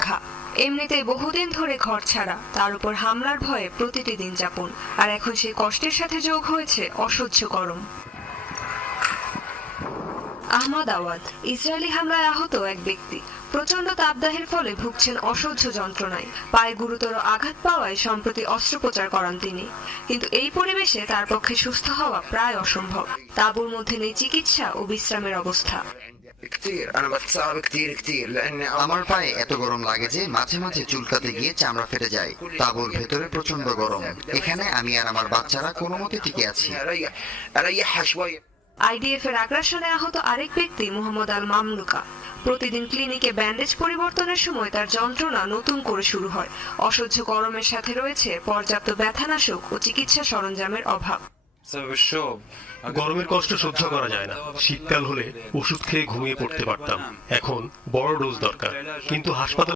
অপেক্ষা। এমনিতেই বহুদিন ধরে ঘর ছাড়া, তার উপর হামলার ভয়ে প্রতিটি দিন যাপন, আর এখন সেই কষ্টের সাথে যোগ হয়েছে অসহ্য গরম। আহমদ আওয়াদ, ইসরায়েলি হামলায় আহত এক ব্যক্তি। প্রচন্ড তাপদাহের ফলে ভুগছেন অসহ্য যন্ত্রণায়। পায়ে গুরুতর আঘাত পাওয়ায় সম্প্রতি অস্ত্রোপচার করান তিনি, কিন্তু এই পরিবেশে তার পক্ষে সুস্থ হওয়া প্রায় অসম্ভব। তাঁবুর মধ্যে নেই চিকিৎসা ও বিশ্রামের অবস্থা। আমার পায়ে এত গরম লাগে যে মাঝে মাঝে চুলকাতে গিয়ে চামড়া ফেটে যায়। তাঁবুর ভেতরে প্রচন্ড গরম। এখানে আমি আর আমার বাচ্চারা কোনো মতে টিকে আছি। আইডিএফ এর আগ্রাসনে আহত আরেক ব্যক্তি মোহাম্মদ আল মামলুকা। প্রতিদিন ক্লিনিকে ব্যান্ডেজ পরিবর্তনের সময় তার যন্ত্রণা নতুন করে শুরু হয়। অসহ্য গরমের সাথে রয়েছে পর্যাপ্ত ব্যথানাশক ও চিকিৎসা সরঞ্জামের অভাব। গরমের কষ্ট সহ্য করা যায় না। শীতকাল হলে ওষুধ খেয়ে ঘুমিয়ে পড়তে পারতাম, এখন বড় ডোজ দরকার। কিন্তু হাসপাতাল